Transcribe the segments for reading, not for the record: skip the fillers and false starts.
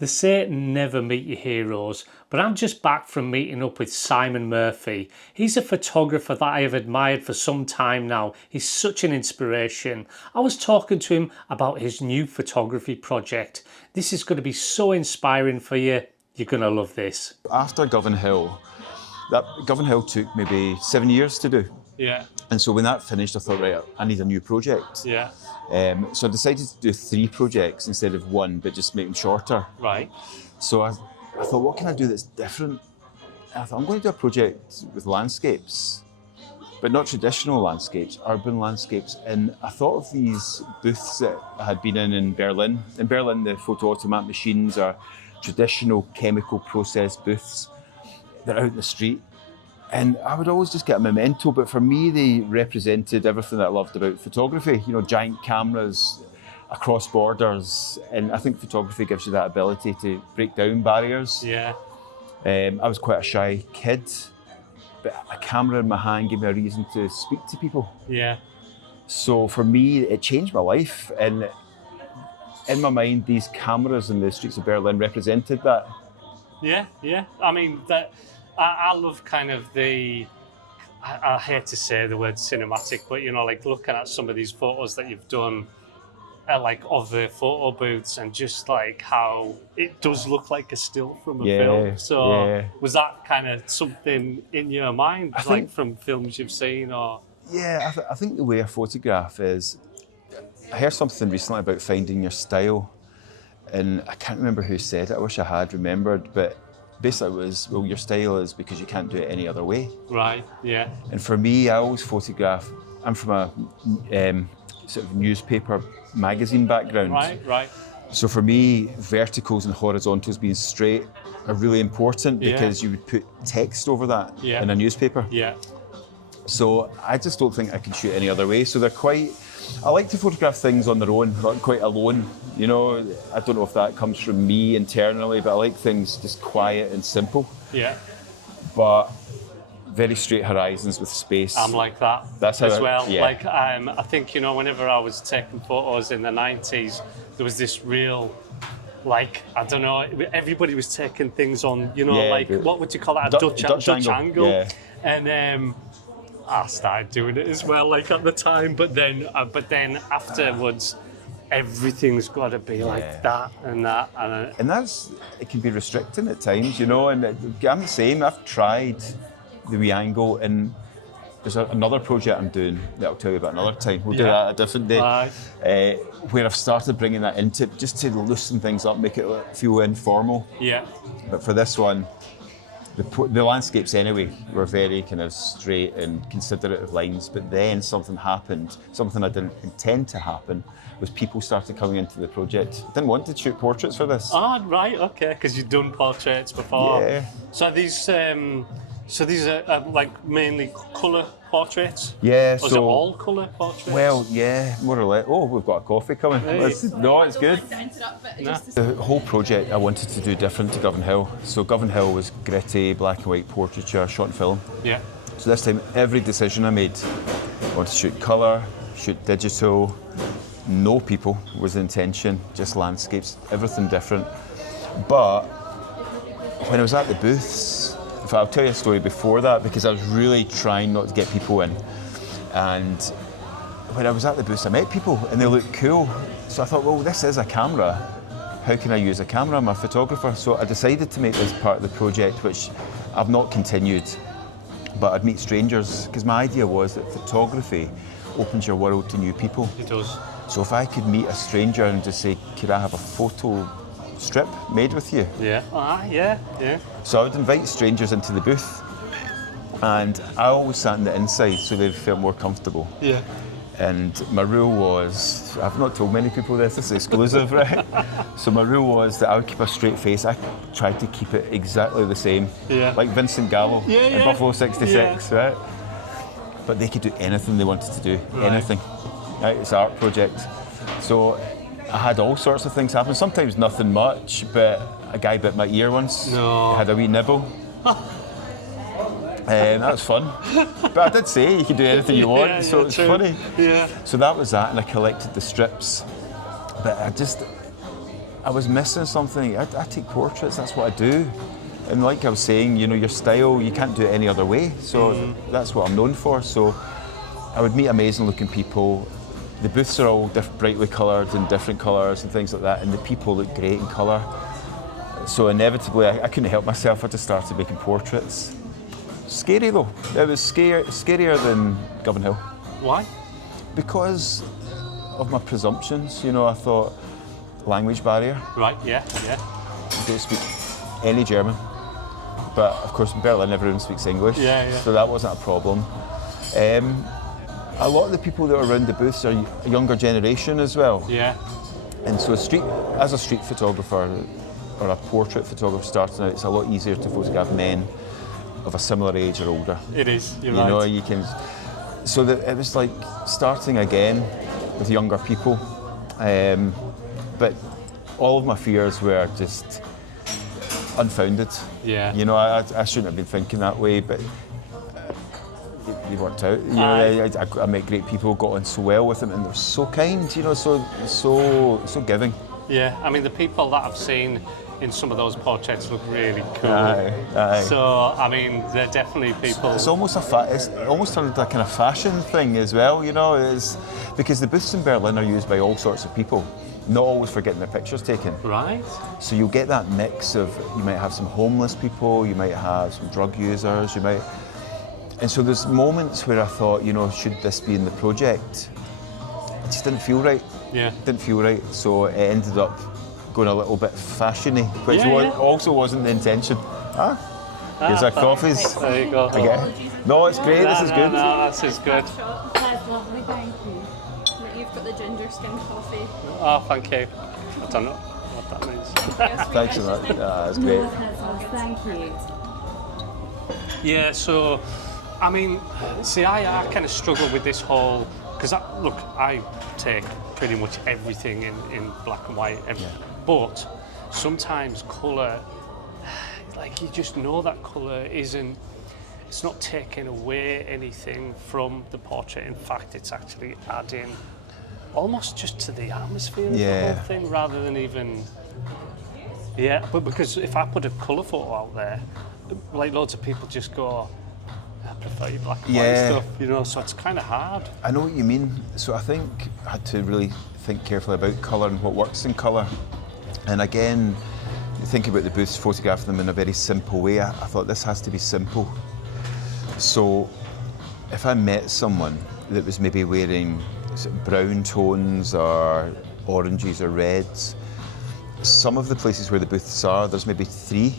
They say never meet your heroes, but I'm just back from meeting up with Simon Murphy. He's a photographer that I have admired for some time now. He's such an inspiration. I was talking to him about his new photography project. This is going to be so inspiring for you. You're going to love this. After Govan Hill took maybe 7 years to do. Yeah. And so when that finished, I thought, right, I need a new project. Yeah. So I decided to do 3 projects instead of 1, but just make them shorter. Right. So I thought, what can I do that's different? And I thought, I'm going to do a project with landscapes, but not traditional landscapes, urban landscapes. And I thought of these booths that I had been in Berlin. In Berlin, the Photoautomat machines are traditional chemical process booths. They're out in the street. And I would always just get a memento, but for me, they represented everything that I loved about photography. You know, giant cameras across borders. And I think photography gives you that ability to break down barriers. Yeah. I was quite a shy kid, but a camera in my hand gave me a reason to speak to people. Yeah. So for me, it changed my life. And in my mind, these cameras in the streets of Berlin represented that. Yeah, yeah. I mean, I love kind of I hate to say the word cinematic, but you know, like looking at some of these photos that you've done, like of the photo booths, and just like how it does look like a still from a film. So was that kind of something in your mind, like from films you've seen, or? Yeah, I think the way I photograph is, I heard something recently about finding your style, and I can't remember who said it. I wish I had remembered, but basically it was, well, your style is because you can't do it any other way. Right, yeah. And for me, I always photograph, I'm from a sort of newspaper magazine background. Right. So for me, verticals and horizontals being straight are really important because you would put text over that in a newspaper. Yeah. So I just don't think I can shoot any other way. So I like to photograph things on their own, not quite alone. You know, I don't know if that comes from me internally, but I like things just quiet and simple. Yeah. But very straight horizons with space. I'm like that. That's how as well. Yeah. Like I think, you know, whenever I was taking photos in the 90s, there was this real, like, I don't know, everybody was taking things on, you know, like, what would you call it? A Dutch angle. Yeah. And I started doing it as well, like at the time, but then afterwards, everything's got to be like that and that. And it can be restricting at times, you know, and I'm the same. I've tried the wee angle, and there's another project I'm doing that I'll tell you about another time. We'll do that a different day. Where I've started bringing that into it just to loosen things up, make it feel informal. Yeah. But for this one, the landscapes anyway were very kind of straight and considerate of lines, but then something happened, something I didn't intend to happen, was people started coming into the project. I didn't want to shoot portraits for this. Ah, right, okay, because you've done portraits before. Yeah. So these are like mainly colour portraits? Yeah, or is it all colour portraits? Well, yeah, more or less. Oh, we've got a coffee coming. Hey. No, it's good. The whole project I wanted to do different to Govan Hill. So Govan Hill was gritty, black and white portraiture, shot in film. Yeah. So this time, every decision I made, I wanted to shoot colour, shoot digital, no people was the intention, just landscapes, everything different. But when I was at the booths, in fact, I'll tell you a story before that, because I was really trying not to get people in. And when I was at the booths, I met people and they looked cool. So I thought, well, this is a camera. How can I use a camera? I'm a photographer. So I decided to make this part of the project, which I've not continued, but I'd meet strangers, because my idea was that photography opens your world to new people. It does. So if I could meet a stranger and just say, could I have a photo strip made with you? Yeah. Yeah. So I would invite strangers into the booth, and I always sat on the inside so they felt more comfortable. Yeah. And my rule was, I've not told many people this is exclusive, right? So my rule was that I would keep a straight face. I tried to keep it exactly the same, like Vincent Gallo in Buffalo 66, right? But they could do anything they wanted to do, anything. Right? It's an art project. So I had all sorts of things happen, sometimes nothing much, but a guy bit my ear once. No. He had a wee nibble. That was fun. But I did say you can do anything you want, so it's funny. Yeah. So that was that, and I collected the strips. But I was missing something. I take portraits, that's what I do. And like I was saying, you know, your style, you can't do it any other way. So that's what I'm known for. So I would meet amazing looking people. The booths are all brightly coloured in different colours and things like that, and the people look great in colour. So inevitably, I couldn't help myself. I just started making portraits. Scary though. It was scarier than Govan Hill. Why? Because of my presumptions. You know, I thought language barrier. Right, yeah. I don't speak any German. But of course in Berlin everyone speaks English. Yeah. So that wasn't a problem. A lot of the people that are around the booths are a younger generation as well. Yeah. And so as a street photographer or a portrait photographer starting out, it's a lot easier to photograph men of a similar age or older. It is, you're right. You know, you can. So that it was like starting again with younger people. But all of my fears were just unfounded. Yeah. You know, I shouldn't have been thinking that way, but they worked out. You know, I met great people, got on so well with them, and they're so kind. You know, so giving. Yeah, I mean the people that I've seen in some of those portraits look really cool. Aye. So I mean, they're definitely people. It's almost it's almost turned into a kind of fashion thing as well. You know, is because the booths in Berlin are used by all sorts of people, not always for getting their pictures taken. Right. So you'll get that mix of, you might have some homeless people, you might have some drug users, and so there's moments where I thought, you know, should this be in the project? It just didn't feel right. Yeah. Didn't feel right, so it ended up going a little bit fashiony, which also wasn't the intention. Here's our coffees. There you go. No, it's great, this is good. No, this is good. That's lovely, thank you. You've got the ginger skin coffee. Oh, thank you. I don't know what that means. Thanks so much. That's great. Thank you. Yeah, so, I mean, see, I kind of struggle with this whole, because I take pretty much everything in black and white, but sometimes colour, like you just know that colour it's not taking away anything from the portrait. In fact, it's actually adding almost just to the atmosphere of the whole thing, rather than even, but because if I put a colour photo out there, like loads of people just go, I prefer your black and white stuff, you know, so it's kind of hard. I know what you mean. So I think I had to really think carefully about colour and what works in colour. And again, thinking about the booths, photographing them in a very simple way, I thought this has to be simple. So if I met someone that was maybe wearing brown tones or oranges or reds, some of the places where the booths are, there's maybe 3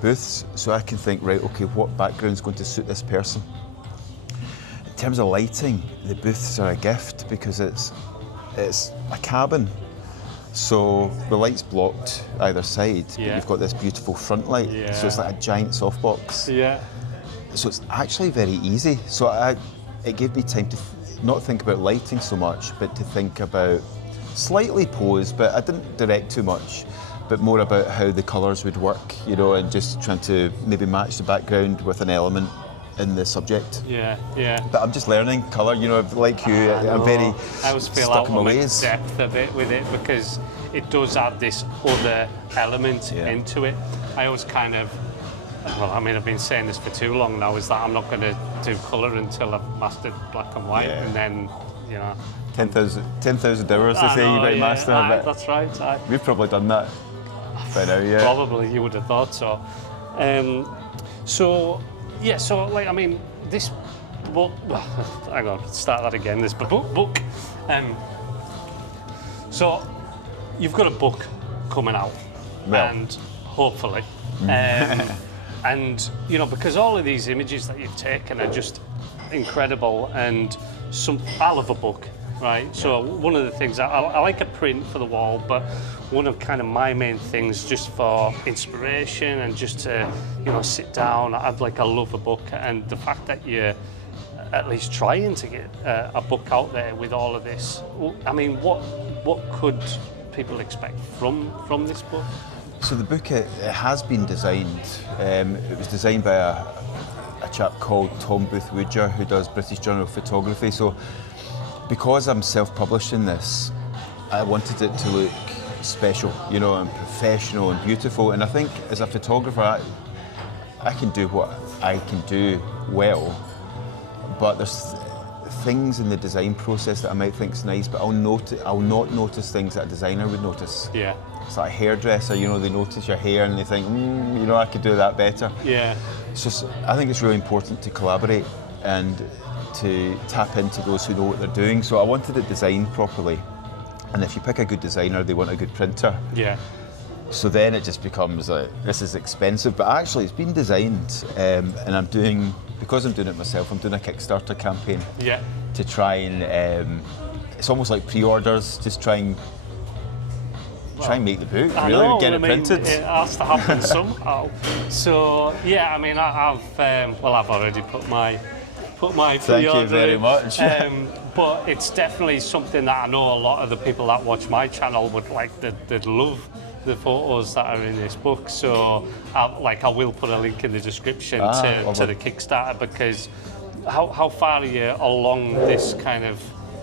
booths, so I can think, right, okay, what background's going to suit this person? In terms of lighting, the booths are a gift because it's a cabin, so the light's blocked either side, but you've got this beautiful front light, so it's like a giant softbox. Yeah. So it's actually very easy. So it gave me time to not think about lighting so much, but to think about slightly pose, but I didn't direct too much, but more about how the colours would work, you know, and just trying to maybe match the background with an element in the subject. Yeah. But I'm just learning colour, you know, like you, I'm very I always feel stuck out in my on the ways. depth of it with it, because it does add this other element into it. I always kind of, I've been saying this for too long now, is that I'm not going to do colour until I've mastered black and white, and then, you know. 10,000 hours, they say, you might master it. That's right. We've probably done that by now, Probably, you would have thought so. This book, hang on, start that again, this book. So, you've got a book coming out, and hopefully, and, you know, because all of these images that you've taken are just incredible, and I love a book, right? So one of the things, I like a print for the wall, but one of kind of my main things just for inspiration and just to, you know, sit down, I love a book, and the fact that you're at least trying to get a book out there with all of this, I mean, what could people expect from this book? So the book, it has been designed. It was designed by a chap called Tom Booth-Woodger, who does British Journal of Photography. So because I'm self-publishing this, I wanted it to look special, you know, and professional and beautiful. And I think as a photographer, I can do what I can do well, but there's things in the design process that I might think's nice, but I'll not notice things that a designer would notice. Yeah. It's like a hairdresser, you know, they notice your hair and they think, you know, I could do that better. Yeah. So I think it's really important to collaborate and to tap into those who know what they're doing. So I wanted it designed properly. And if you pick a good designer, they want a good printer. Yeah. So then it just becomes like, this is expensive, but actually it's been designed, and because I'm doing it myself, I'm doing a Kickstarter campaign. Yeah. To try and, it's almost like pre-orders, just try and make the book, really, get it printed. It has to happen somehow. So yeah, I mean, I've already put my pre-order. Thank you very much. But it's definitely something that I know a lot of the people that watch my channel would like. They'd love the photos that are in this book. So I will put a link in the description to the Kickstarter, because how far are you along this kind of?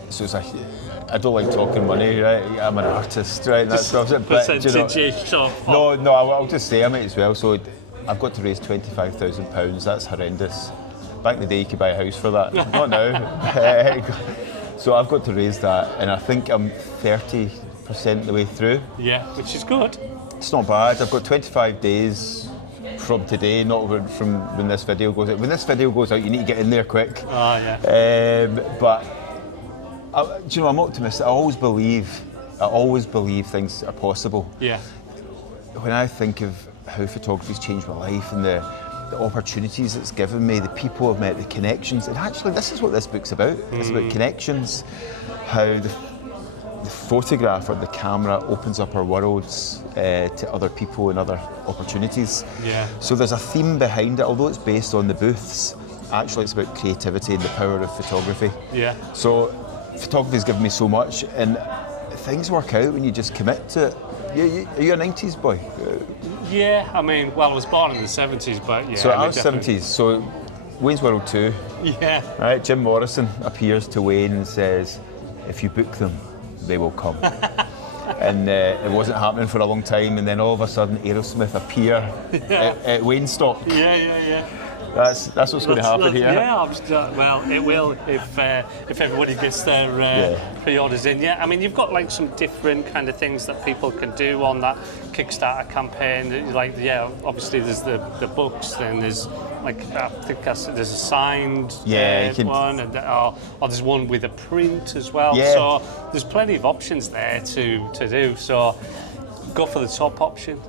So it's I don't like talking money, right? I'm an artist, right? That's it. But Percentage No, I'll just say I might as well. So I've got to raise £25,000. That's horrendous. Back in the day, you could buy a house for that. Not now. So I've got to raise that, and I think I'm 30% the way through. Yeah, which is good. It's not bad. I've got 25 days from today, not from when this video goes out. When this video goes out, you need to get in there quick. Oh, yeah. But do you know, I'm optimistic. I always believe things are possible. Yeah. When I think of how photography's changed my life and the opportunities it's given me, the people I've met, the connections, and actually this is what this book's about. It's about connections, how the photograph or the camera opens up our worlds to other people and other opportunities. Yeah. So there's a theme behind it, although it's based on the booths. Actually, it's about creativity and the power of photography. Yeah. So photography's given me so much, and things work out when you just commit to it. Are you a 90s boy? Yeah, I mean, I was born in the 70s, but yeah. So I was 70s, so Wayne's World 2. Yeah. Right, Jim Morrison appears to Wayne and says, if you book them, they will come. And it wasn't happening for a long time, and then all of a sudden Aerosmith appear at Wayne's Stock. Yeah. That's what's going to happen here. Yeah, well, it will if everybody gets their pre-orders in. Yeah, I mean, you've got like some different kind of things that people can do on that Kickstarter campaign. Like, obviously there's the books, then there's like there's a signed one, and or there's one with a print as well. Yeah. So there's plenty of options there to do. So go for the top option.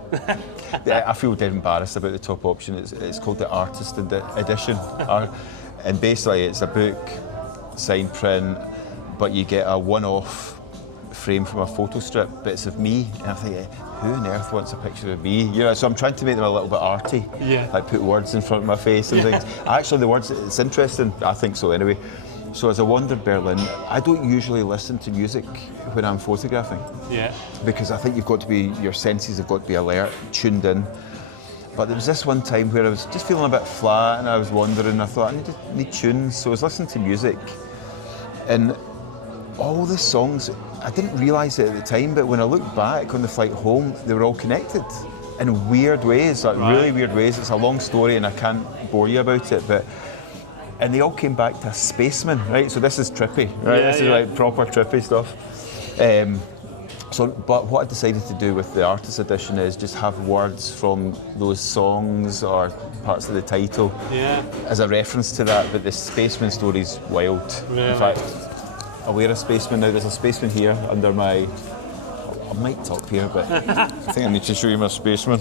I feel dead embarrassed about the top option. It's called the Artist Edition. And basically it's a book, signed print, but you get a one-off frame from a photo strip, bits of me. And I think, who on earth wants a picture of me? You know, so I'm trying to make them a little bit arty. Yeah. Like put words in front of my face and things. Actually, the words, it's interesting. I think so anyway. So as I wandered Berlin, I don't usually listen to music when I'm photographing. Yeah. Because I think your senses have got to be alert, tuned in. But there was this one time where I was just feeling a bit flat and I was wandering. I thought I need tunes, so I was listening to music. And all the songs, I didn't realise it at the time, but when I look back on the flight home, they were all connected in weird ways, like really weird ways. It's a long story and I can't bore you about it, and they all came back to Spacemen, right? So this is trippy, right? This is like proper trippy stuff. But what I decided to do with the Artist Edition is just have words from those songs or parts of the title as a reference to that. But the Spaceman story's wild. Really? In fact, I wear a Spaceman now. There's a Spaceman here under my. I might talk here, but I think I need to show you my Spaceman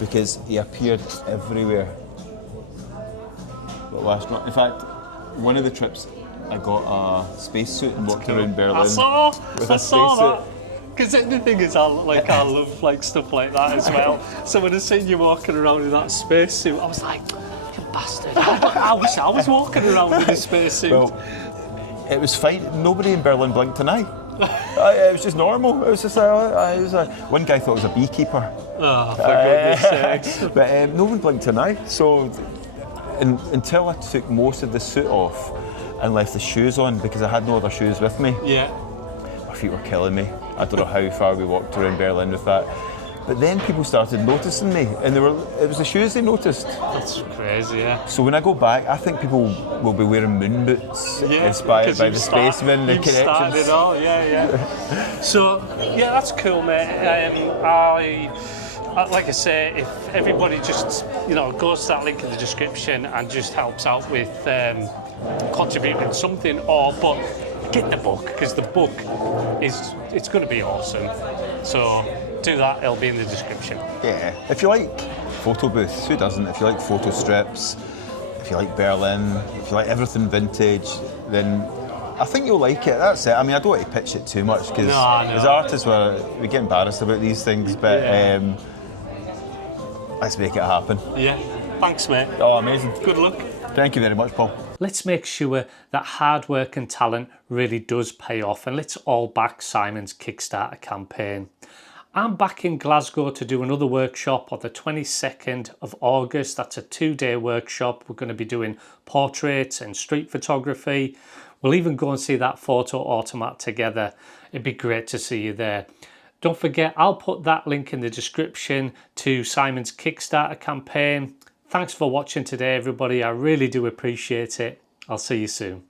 because he appeared everywhere. Last night. In fact, one of the trips I got a spacesuit and walked around Berlin. I saw that. Because the thing is, I love like stuff like that as well. So when I seen you walking around in that spacesuit, I was like, you bastard! I wish I was walking around in a spacesuit. Well, it was fine. Nobody in Berlin blinked an eye. It was just normal. It was just one guy thought I was a beekeeper. Oh, for goodness sakes! But no one blinked an eye. So. Until I took most of the suit off and left the shoes on because I had no other shoes with me. Yeah. My feet were killing me. I don't know how far we walked around Berlin with that. But then people started noticing me, and it was the shoes they noticed. That's crazy, yeah. So when I go back, I think people will be wearing moon boots inspired by the Spacemen, the started connections. it all, yeah. So, yeah, that's cool, mate. Like I say, if everybody just, goes to that link in the description and just helps out with contributing something, but get the book, because the book it's going to be awesome. So do that, it'll be in the description. Yeah, if you like photo booths, who doesn't? If you like photo strips, if you like Berlin, if you like everything vintage, then I think you'll like it. That's it. I mean, I don't want to pitch it too much because as artists we get embarrassed about these things, but let's make it happen. Yeah, thanks, mate. Oh, amazing. Good luck. Thank you very much, Paul. Let's make sure that hard work and talent really does pay off, and let's all back Simon's Kickstarter campaign. I'm back in Glasgow to do another workshop on the 22nd of August. That's a 2-day workshop. We're going to be doing portraits and street photography. We'll even go and see that Photoautomat together. It'd be great to see you there. Don't forget, I'll put that link in the description to Simon's Kickstarter campaign. Thanks for watching today, everybody. I really do appreciate it. I'll see you soon.